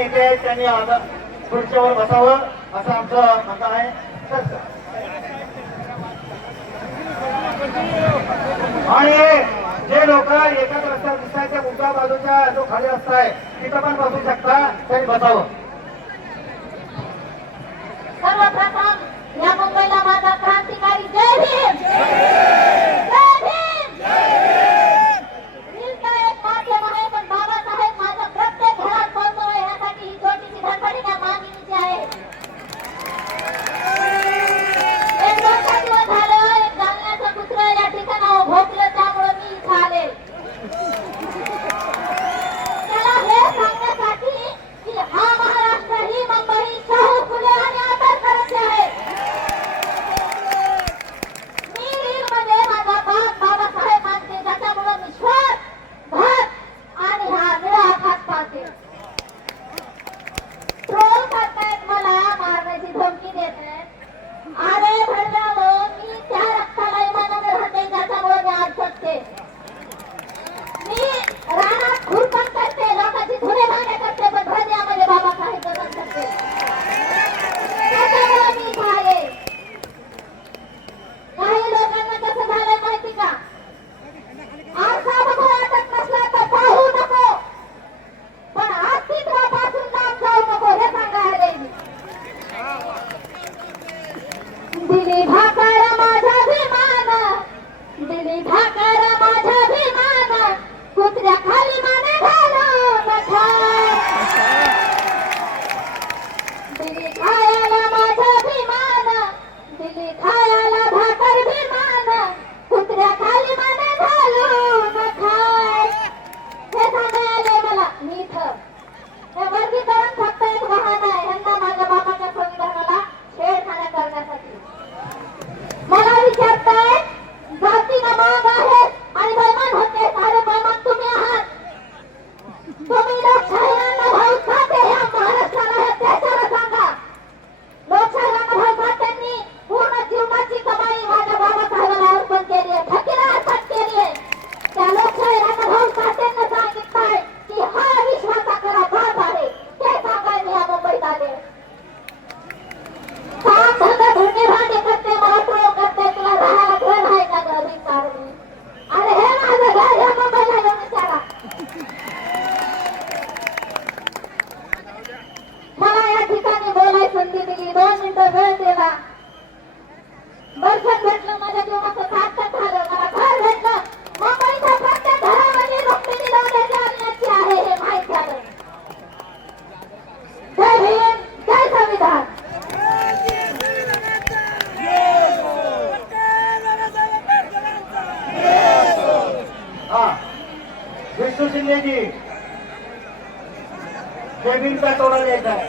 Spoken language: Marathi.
नेते आहेत त्यांनी खुर्चीवर बसावं असं आमचं मत आहे. आणि जे लोक एकाच रस्त्यावर दिसतात त्या उजव्या बाजूच्या जो खाली रस्ता आहे तिथं पण बसू शकता, त्यांनी बसावं. सर्वप्रथम या मुंबईला माझा क्रांतिकारी जय भीम. एक माध्यम आहे पण बाबासाहेब माझ्या प्रत्येक घरात पोहोचवं यासाठी ही छोटीशी धडपडी त्या मागणीची आहे. एक 2 दिवस झालं एक जालन्याचं कुत्र या ठिकाणावर भोकलं, त्यामुळे मी इथं आले. त्याला हे सांगण्यासाठी की हा महाराष्ट्र ही मुंबई शाहू फुले आणि आंबेडकरांची आहे. मी रीलमध्ये माझा बाप बाबासाहेब मानते, ज्याच्यामुळे मी श्वास भात आणि हा निळा आकाश पाहते. ट्रोल करतायत, मला मारण्याची धमकी देत. अरे भरल्यावर मी त्या रक्ताला इमानाने राहते, ज्याच्यामुळे मी आज जगते. मी रानात खुरपण करते, लोकांची धुणे भांडे करते, पण हृदयामध्ये बाबासाहेब जगत करते. त्याच्यामुळे मी इथं आले. काही लोकांना कसं झालंय माहिती का? आरसा बघू वाटत नसला तर पाहू नको, पण अस्तित्वापासून लांब जाऊ नको हे सांगायला मी. दिली भाकर माझा विमान, दिली भाकर माझा विमान, कुत्र्या खाली माने घालू नका. दिली खायला माझा विमान, दिली खायला भाकर विमान, कुत्र्या खाली माने घालू नका. हे सांगायला मला मी इथं. हे वर्गीकरण फक्त एक वाहन आहे यांना माझ्या बाबाच्या संविधानाला छेडखाना करण्यासाठी. मला विचारताय जातीनं माग आहेत आणि बैमान होते. अरे बैमान तुम्ही आहात. तुम्ही लोकशाहीला भाऊ खाते ह्या महाराष्ट्राला हे देशाला सांगा. लोकशाहीला भाऊ खात्यांनी पूर्ण जीवनाची कमाई माझ्या बाबासाहेबांना अर्पण केली आहे, फकीरा अर्पण केली आहे. त्या लोकशाहीला भाऊ खात्यांना सांगितलंय की हा विश्वाचा खरा बाप आहे. ते सांगायला या मुंबईत आले. काम धंदा धुणे भांडे करते, मला प्रयोग करते, तुला राहायला घर आहे का घर विचारली. अरे हे माझं घर या मुंबईला येऊन विचारा. मला या ठिकाणी बोलायची संधी दिली, 2 मिनिटं वेळ दिला. दर्शन भेटलं, माझ्या जीवनाचं सार्थक झालं. मला घर भेटलं. मुंबईच्या प्रत्येक घरामध्ये रुक्मिणी दौंडाची आणण्याची आहे हे माहीत झालं. जय भीम, जय संविधान. विष्णू शिंदेजी जय भीमचा टोला द्यायचा आहे.